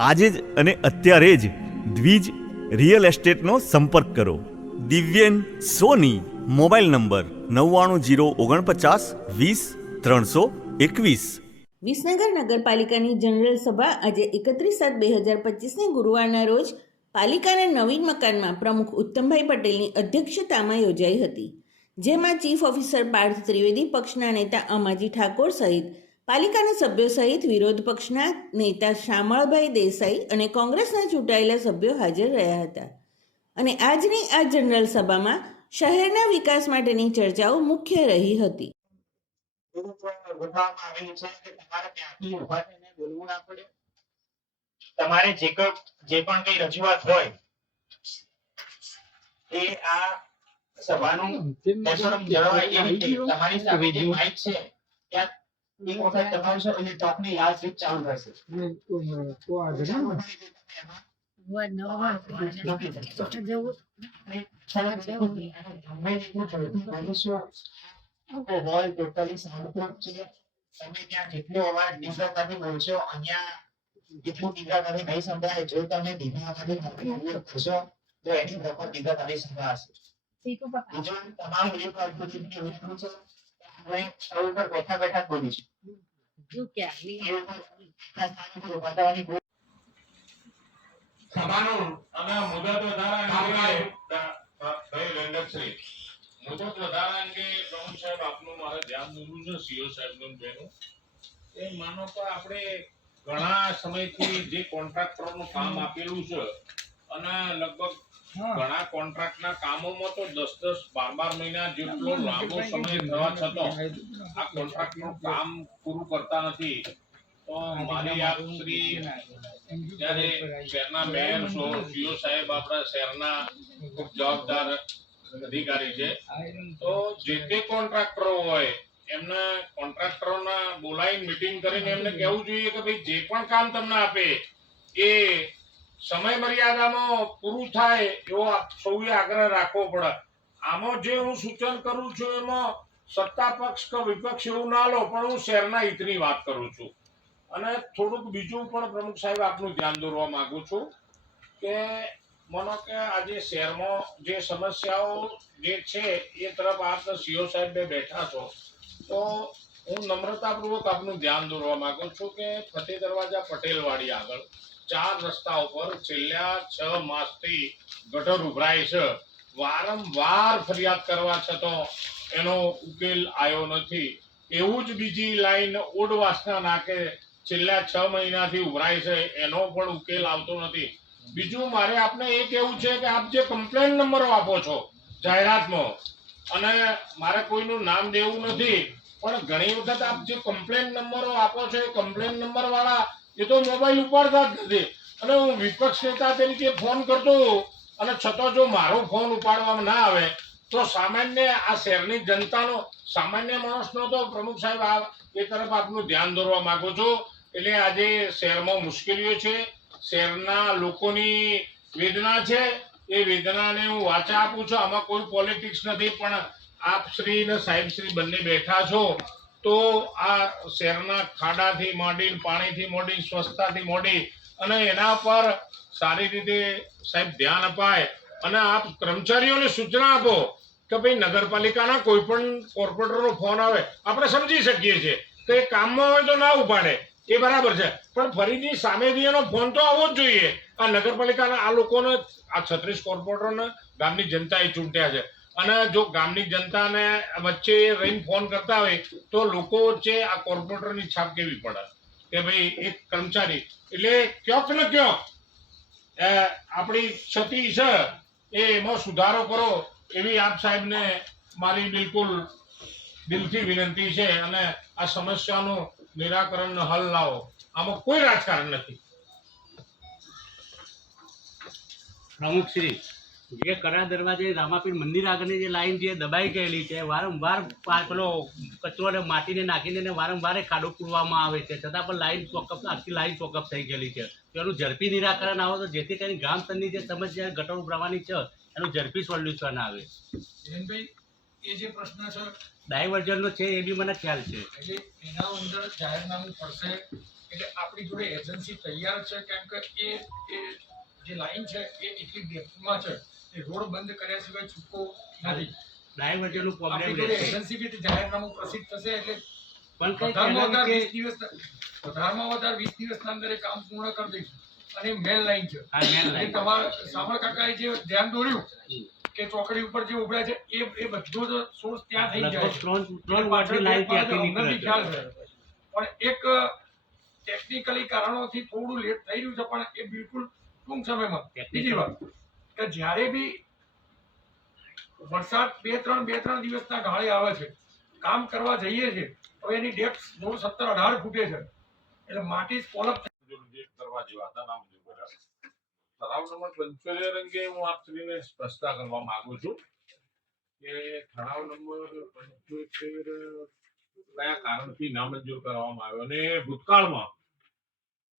આજે જ અને અત્યારે જ દ્વિજ રિયલ એસ્ટેટનો સંપર્ક કરો. દિવ્યેન સોની, મોબાઈલ નંબર નવ્વાણું જીરો ઓગણપચાસ વીસ ત્રણસો એકવીસ. વિસનગર નગરપાલિકાની જનરલ સભા આજે એકત્રીસ સાત બે હજાર પચીસને ગુરુવારના રોજ પાલિકાના નવીન મકાનમાં પ્રમુખ ઉત્તમભાઈ પટેલની અધ્યક્ષતામાં યોજાઈ હતી, જેમાં ચીફ ઓફિસર પાર્થ ત્રિવેદી, પક્ષના નેતા અમાજી ઠાકોર સહિત પાલિકાના સભ્યો સહિત વિરોધ પક્ષના નેતા શામળભાઈ દેસાઈ અને કોંગ્રેસના ચૂંટાયેલા સભ્યો હાજર રહ્યા હતા. અને આજની આ જનરલ સભામાં શહેરના વિકાસ માટેની ચર્ચાઓ મુખ્ય રહી હતી. તમારે જે જે પણ કઈ રજૂઆત હોય એ આ સભાનું તમારી સામે જે mic છે ત્યાં એક વખત દબાવશો એટલે ચાલુ થશે તમે ત્યાં જેટલો અવાજ તીવ્રતાથી બોલશો અહીંયા જેટલું તીવ્રતાથી નહીં સંભળાય. જો તમે ધીમા અવાજે થશો તો એની પ્રમાણ તીવ્રતાથી સંભળાશે. બીજું તમામ એક અદ્ભુતની છે. આપણે ઉપર બેઠા બેઠા અને મુદત વધારા અંગે પ્રમુખ સાહેબ આપનું મારે ધ્યાન દોરવું છે સીઓ સાહેબનું બેનું. એ માનો તો આપણે ઘણા સમયથી જે કોન્ટ્રાક્ટરનું કામ આપેલું છે અને લગભગ ઘણા કોન્ટ્રાક્ટના કામોમાં તો દસ દસ બાર બાર મહિના જેટલો લાંબો સમય થવા છતાં આ કોન્ટ્રાક્ટનું કામ પૂરું કરતા નથી. તો મારી શ્રી ત્યારે શહેરના મેયર સીઓ સાહેબ આપણા શહેરના ખૂબ જવાબદાર અધિકારી છે. તો જે તે કોન્ટ્રાક્ટરો હોય એમના કોન્ટ્રાક્ટરોના બોલાવી મીટિંગ કરીને એમને કહેવું જોઈએ કે ભાઈ જે પણ કામ તમને આપે એ સમય મર્યાદામાં પૂરું થાય એવો સૌએ આગ્રહ રાખવો પડે. આમાં જે હું સૂચન કરું છું એમાં સત્તા પક્ષ કે વિપક્ષ એવું ના લો, પણ હું શહેરના હિતની વાત કરું છું? અને થોડુંક બીજું પણ પ્રમુખ સાહેબ આપનું ધ્યાન દોરવા માંગુ છું કે માનો કે આજે શહેરમાં જે સમસ્યાઓ જે છે એ તરફ આપ સીઓ સાહેબ બેઠા છો, તો હું નમ્રતાપૂર્વક આપનું ધ્યાન દોરવા માંગુ છું કે ફતેહ દરવાજા પટેલવાડી આગળ ચાર રસ્તા ઉપર છેલ્લા છ માસથી ગટર ઉભરાય છે. વારંવાર ફરિયાદ કરવા છતાં એનો ઉકેલ આવ્યો નથી. એવું જ બીજી લાઈન ઓડવાસના નાકે છેલ્લા છ મહિનાથી ઉભરાય છે. એનો પણ ઉકેલ આવતો નથી. બીજું, મારે આપને એ કહેવું છે કે આપ જે કમ્પ્લેન નંબરો આપો છો જાહેરાતમાં, અને મારે કોઈનું નામ દેવું નથી, પણ ઘણી વખત આપ જે કમ્પ્લેન નંબરો આપો છો, એ કમ્પ્લેન નંબર વાળા એ તો મોબાઈલ ઉપાડતા જ નથી. અને હું વિપક્ષ નેતા તરીકે ફોન કરતો અને છતાં જો મારો ફોન ઉપાડવામાં ના આવે, તો સામાન્ય આ શહેરની જનતાનો, સામાન્ય માણસનો તો પ્રમુખ સાહેબ, આ એ તરફ આપનું ધ્યાન દોરવા માગો છો. એટલે આજે શહેરમાં મુશ્કેલીઓ છે, શહેરના લોકોની વેદના છે. એ વેદનાને હું વાચા આપું છું. આમાં કોઈ પોલિટિક્સ નથી, પણ આપ શ્રી ને સાહેબ શ્રી બંને બેઠા છો. તો આ શહેરના ખાડાથી માંડી પાણીથી મોડી સ્વચ્છતાથી મોડી અને એના પર સારી રીતે સાહેબ ધ્યાન અપાય અને આપ કર્મચારીઓને સૂચના આપો કે ભાઈ નગરપાલિકાના કોઈ પણ કોર્પોરેટરનો ફોન આવે. આપણે સમજી શકીએ છીએ કે એ કામમાં હોય તો ના ઉપાડે. એ બરાબર છે. પણ ફરીથી સામેથી એનો ફોન તો આવવો જ જોઈએ. આ નગરપાલિકાના આ લોકોને, આ છત્રીસ કોર્પોરેટરને ગામની જનતાએ ચૂંટ્યા છે. અને જો ગામની જનતાને વચ્ચે રહીને ફોન કરતા હોય, તો લોકો વચ્ચે આ કોર્પોરેટરની છાપ કેવી પડે? કે ભાઈ, એક કર્મચારી, એટલે ક્યોક ને ક્યોક આપણી ક્ષતિ છે, એ એમાં સુધારો કરો એવી આપ સાહેબને મારી બિલકુલ દિલથી વિનંતી છે અને આ સમસ્યાનું નિરાકરણ હલ લાવો. આમાં કોઈ રાજકારણ નથી. પ્રમુખ શ્રી જે કડા દરવાજે રામાપીર મંદિર આગળની જે લાઈન જે દબાઈ ગયેલી છે. વારંવાર પેલો કચરો ને માટીને નાખીને એને વારંવાર ખાડો પૂરવામાં આવે છે. છતાં પણ લાઈન ચોકઅપ આખી લાઈન ચોકઅપ થઈ ગયેલી છે. એનું ઝડપી નિરાકરણ આવે તો જેથી કરીને ગામ સ્તરની જે સમસ્યા ગટર ઉભરાવાની છે એનું ઝડપી સોલ્યુશન આવે. એ જે પ્રશ્ન છે ડાયવર્ઝનનો છે એ બી મને ખ્યાલ છે. એટલે એના અંદર જાહેરનામું પડશે. એટલે આપણી જોડે એજન્સી તૈયાર છે કેમ કે એ એ જે લાઈન છે એ એટલી ડેપ્થમાં છે. એ રોડ બંધ કર્યા સિવાય છૂટકો નથી. ડાયવર્ઝનનું પ્રોબ્લેમ રહેશે. એજન્સી બી જાહેરનામું પ્રસિદ્ધ થશે એટલે પણ વીસ દિવસ વધારમાં વધારે વીસ દિવસના અંદર એ કામ પૂર્ણ કરી દઈશું. અને મેન લાઈન છે. તમારા સામળ કાકાએ જે ધ્યાન દોર્યું કે ચોકડી ઉપર જે ઉભરા છે એ એ બધો જ સોર્સ ત્યાં થઈ જાય ત્રણ ત્રણ એટલે લાઈન ત્યાંથી ખ્યાલ છે. પણ એક ટેકનિકલી કારણોથી થોડું લેટ થઈ રહ્યું છે પણ એ બિલકુલ ટૂંક સમયમાં. બીજી વાત. કે જ્યારે બી વરસાદ બે, ત્રણ બે, ત્રણ દિવસના ગાળે આવે છે, કામ કરવા જઈએ છે, તો એની ડેપ્થ નવ, સત્તર, અઢાર ફૂટે છે. એટલે માટી સ્કોલપ કરવા જેવા હતા નામ તળાવ નંબર પંચોતેર અંગે હું આપ શ્રીને સ્પષ્ટતા કરવા માંગુ છું કે ઠરાવ નંબર પંચોતેર કયા કારણથી નામંજૂર કરવામાં આવ્યો અને ભૂતકાળમાં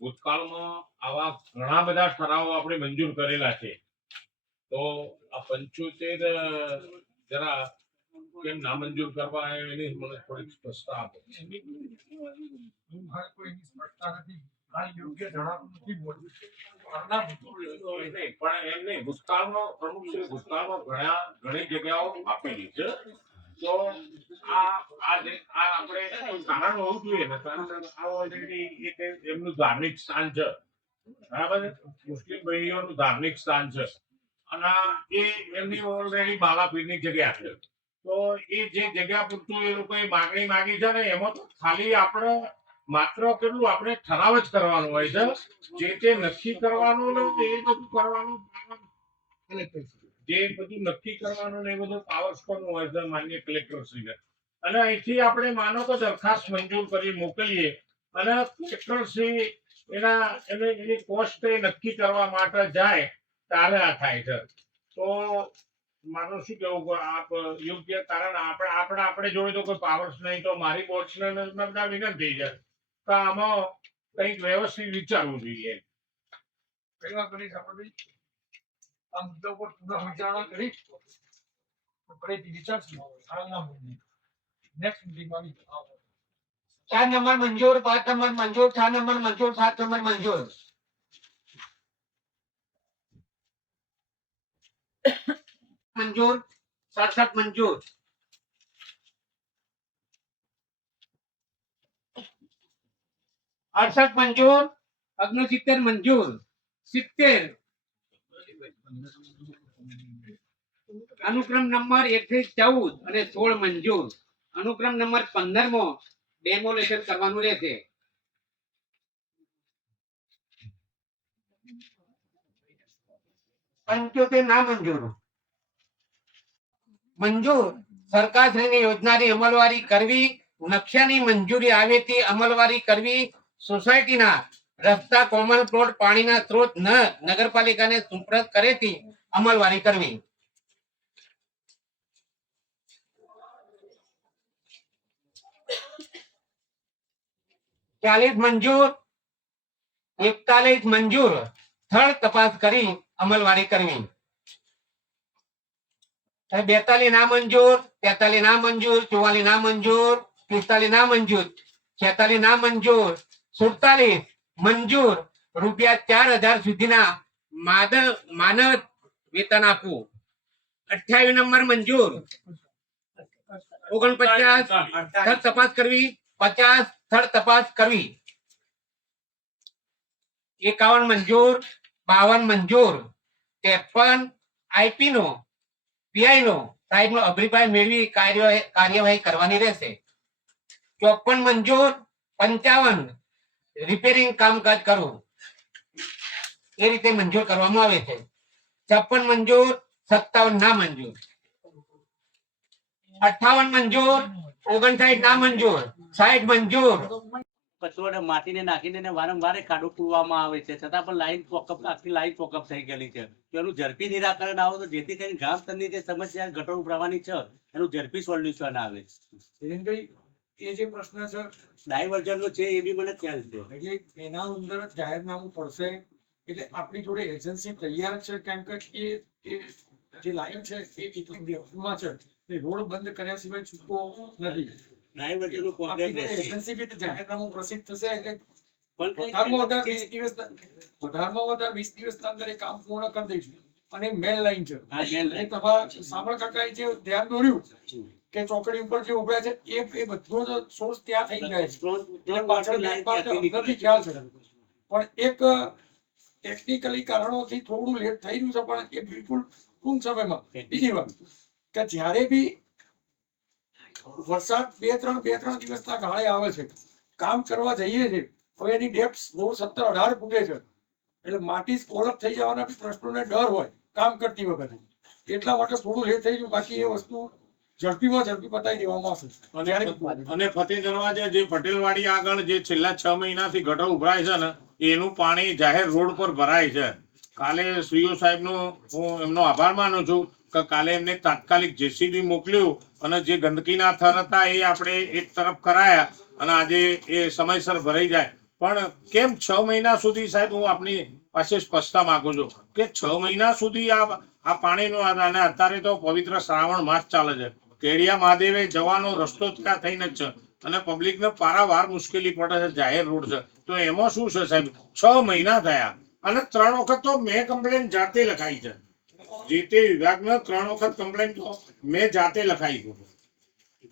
ભૂતકાળમાં આવા ઘણા બધા ઠરાવો આપણે મંજૂર કરેલા છે. તો આ પંચોતેર જરા કેમ નામંજૂર કરવા આવ્યો એની મને થોડીક સ્પષ્ટતા આપો. કોઈની સ્પષ્ટતા નથી. પણ એમ નહીં ભૂતકાળમાં પ્રમુખ શ્રી ઘણા જગ્યાઓ આપેલી છે. તો આ આપણે કારણ હોવું જોઈએ, ને કારણ આ already એમનું ધાર્મિક સ્થાન છે. બરાબર મુસ્લિમ ભાઈઓનું ધાર્મિક સ્થાન છે. અને એ એમની ઓલરેડી બાલાપીરની જગ્યા છે. તો એ જે જગ્યા પૂરતું એ લોકોએ માગણી માગી છે ને એમાં તો ખાલી આપણે માત્ર કેટલું આપણે ઠરાવ જ કરવાનો હોય છે. જે તે નક્કી કરવાનું ને એ બધું કરવાનું જે બધું નક્કી કરવાનું ને એ બધું પાવર્સ પણ હોય છે માન્ય કલેક્ટર શ્રીને. અને અહીંથી આપણે માનો કે દરખાસ્ત મંજૂર કરી મોકલીએ. અને કલેક્ટર શ્રી એના એને એની કોસ્ટ એ નક્કી કરવા માટે જાય. ત્યારે આ થાય છે. તો મારું શું કેવું કે આપ યોગ્ય કારણ આપણે આપણે આપણે જોડે તો કોઈ પાવર્સ નહીં તો મારી બોર્ડ્સને બધા વિનંતી છે. તો આમાં કંઈક વ્યવસ્થિત વિચારવું જોઈએ. પહેલા કરી આપણે આ મુદ્દા ઉપર પુનઃ વિચારણા કરી ફરીથી વિચારશું. મુદ્દે નેક્સ્ટ મિટિંગમાં ચાર નંબર મંજૂર પાંચ નંબર મંજૂર છ નંબર મંજૂર સાત નંબર મંજૂર. મંજૂર સડસઠ મંજૂર. અડસઠ મંજૂર ઓગણસિત્તેર મંજૂર. સિત્તેર. અનુક્રમ નંબર એકથી ચૌદ અને સોળ મંજૂર. અનુક્રમ નંબર પંદર મો ડેમોલેશન કરવાનું રહેશે. પંચોતેર ના મંજૂર. મંજૂર. સરકારશ્રીની યોજનાની અમલવારી કરવી, નકશાની મંજૂરી આવે તે અમલવારી કરવી, સોસાયટીના રસ્તા કોમન પ્લોટ પાણીના સ્ત્રોત ન નગરપાલિકાને સુપ્રત કરેથી અમલવારી કરવી. ચાલીસ મંજૂર, એકતાલીસ મંજૂર. સ્થળ તપાસ કરી અમલવારી કરવી. બેતાલી ના મંજૂર તેતાલી ના મંજૂર ચુવાલી ના મંજૂર પિસ્તાલી ના મંજૂર છેતાલી ના મંજૂર, સુડતાલીસ મંજૂર, રૂપિયા ચાર હજાર સુધીના માનદ વેતન આપવું. અઠ્યાવીસ નંબર મંજૂર. ઓગણપચાસ સ્થળ તપાસ કરવી. પચાસ સ્થળ તપાસ કરવી. એકાવન મંજૂર. બાવન મંજૂર. ત્રેપન આઈપી નો પીઆઈ નો સાહેબ નો અભિપ્રાય મેળવી કાર્ય કાર્યવાહી કરવાની રહેશે. ચોપન મંજૂર, પંચાવન રિપેરિંગ કામકાજ કરવું. એ રીતે મંજૂર કરવામાં આવે છે. છપ્પન મંજૂર, સત્તાવન ના મંજૂર. અઠાવન મંજૂર, ઓગણસાઠ ના મંજૂર. સાઠ મંજૂર. કચરો ને માટીને નાખીને એને વારંવાર ખાડો પૂરવામાં આવે છે. છતાં પણ લાઈન ચોકઅપ આખી લાઈન ચોકઅપ થઈ ગયેલી છે. તો એનું ઝડપી નિરાકરણ આવે તો જેથી કરીને ગામ સ્તરની જે સમસ્યા ગટર ઉભરાવાની છે એનું ઝડપી સોલ્યુશન આવે. એ જે પ્રશ્ન છે ડાયવર્ઝનનો છે એ બી મને ખ્યાલ છે. એટલે એના અંદર જાહેરનામું પડશે. એટલે આપણી જોડે એજન્સી તૈયાર છે કેમ કે એ જે લાઈન છે એ એટલી છે. રોડ બંધ કર્યા સિવાય છૂટકો નથી. કોન્ટ્રાક્ટ રહેશે એજન્સી જાહેરનામું પ્રસિદ્ધ થશે એટલે ચોકડી ઉપર જે ઊભા છે એ બધો સોર્સ ત્યાં થઈ જાય પાછળ અંદરથી ખ્યાલ છે. પણ એક ટેકનિકલી કારણોથી થોડું લેટ થઈ રહ્યું છે પણ એ બિલકુલ ટૂંક સમયમાં. બીજી વાત કે જ્યારે બી વરસાદ બે ત્રણ બે ત્રણ દિવસના ગાળે આવે છે. કામ કરવા જઈએ છે હવે એની ડેપ્સ બહુ સત્તર અઢાર ફૂટે છે. એટલે માટી ઓળખ થઈ જવાના બી પ્રશ્નોને ડર હોય કામ કરતી વખતે. એટલા માટે થોડું લેટ થઈ ગયું બાકી એ વસ્તુ ઝડપીમાં ઝડપી પતાવી દેવામાં આવશે. અને ફતેહ દરવાજા જે પટેલવાડી આગળ જે છેલ્લા છ મહિનાથી ગટર ઉભરાય છે ને એનું પાણી જાહેર રોડ પર ભરાય છે. કાલે સીઓ સાહેબનો હું એમનો આભાર માનું છું કાલે એમને તાત્કાલિક જેસીબી મોકલ્યું અને જે ગંદકીના થર હતા એ આપણે એક તરફ કરાયા અને આજે એ સમયસર ભરાઈ જાય. પણ કેમ છ મહિના સુધી સાહેબ હું આપની પાસે સ્પષ્ટતા માંગુ છું કે છ મહિના સુધી આ આ પાણીનો અને અત્યારે તો પવિત્ર શ્રાવણ માસ ચાલે છે. કેડિયા મહાદેવે જવાનો રસ્તો ત્યાં થઈને જ છે અને પબ્લિકને પારાવાર મુશ્કેલી પડે છે, જાહેર રોડ છે. તો એમાં શું છે સાહેબ? છ મહિના થયા અને ત્રણ વખત તો મેં કમ્પ્લેન જાતે લખાઈ છે. જે તે વિભાગને ત્રણ વખત કમ્પ્લેન મેં જાતે લખાઈ છે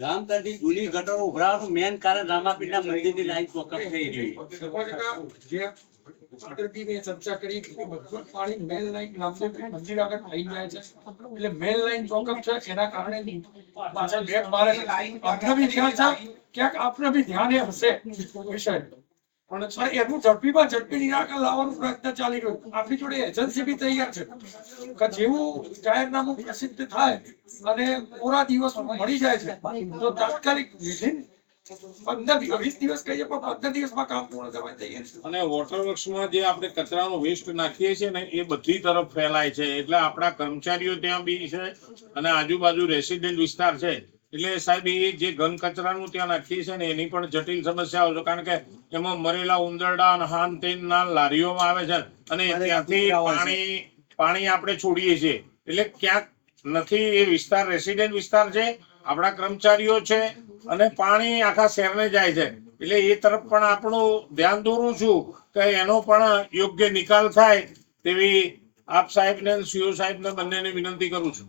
ગામ તરફી જૂની ગટરો ઉભરાવાનું મેન કારણ રામાપીરના મંદિરની લાઈન ચોકઅપ થઈ રહી જે ચર્ચા કરી કે પાણી મેન લાઈન નામદેવ મંદિર આગળ જાય છે. એટલે મેન લાઈન ચોકઅપ છે એના કારણે પાછળ બેક મારે છે. ક્યાંક આપને બી ધ્યાન એ હશે. વિષય સર, એનું ઝડપીમાં ઝડપી નિરાકરણ લાવવાનો પ્રયત્ન ચાલી રહ્યો આપણી જોડે એજન્સી બી તૈયાર છે કે જેવું જાહેરનામું પ્રસિદ્ધ થાય અને પૂરા દિવસ મળી જાય છે, તો તાત્કાલિક વિધિન વીસ દિવસ કહીએ પણ પંદર દિવસમાં કામ પૂર્ણ કરવા તૈયાર અને વોટર વર્ક્સમાં જે આપણે કચરાનો વેસ્ટ નાખીએ છીએ ને, એ બધી તરફ ફેલાય છે. એટલે આપણા કર્મચારીઓ ત્યાં બી છે અને આજુબાજુ રેસિડેન્ટ વિસ્તાર છે. એટલે સાહેબ એ જે ઘન કચરાનું ત્યાં નાખીએ છે ને એની પણ જટિલ સમસ્યાઓ છે. કારણ કે એમાં મરેલા ઉંદરડા અને હાન તેનના લારીઓમાં આવે છે અને ત્યાંથી પાણી પાણી આપણે છોડીએ છીએ. એટલે ક્યાંક નથી એ વિસ્તાર રેસિડેન્ટ વિસ્તાર છે આપણા કર્મચારીઓ છે અને પાણી આખા શહેરને જાય છે. એટલે એ તરફ પણ આપણું ધ્યાન દોરું છું કે એનો પણ યોગ્ય નિકાલ થાય તેવી આપ સાહેબને સીઓ સાહેબને બંનેને વિનંતી કરું છું.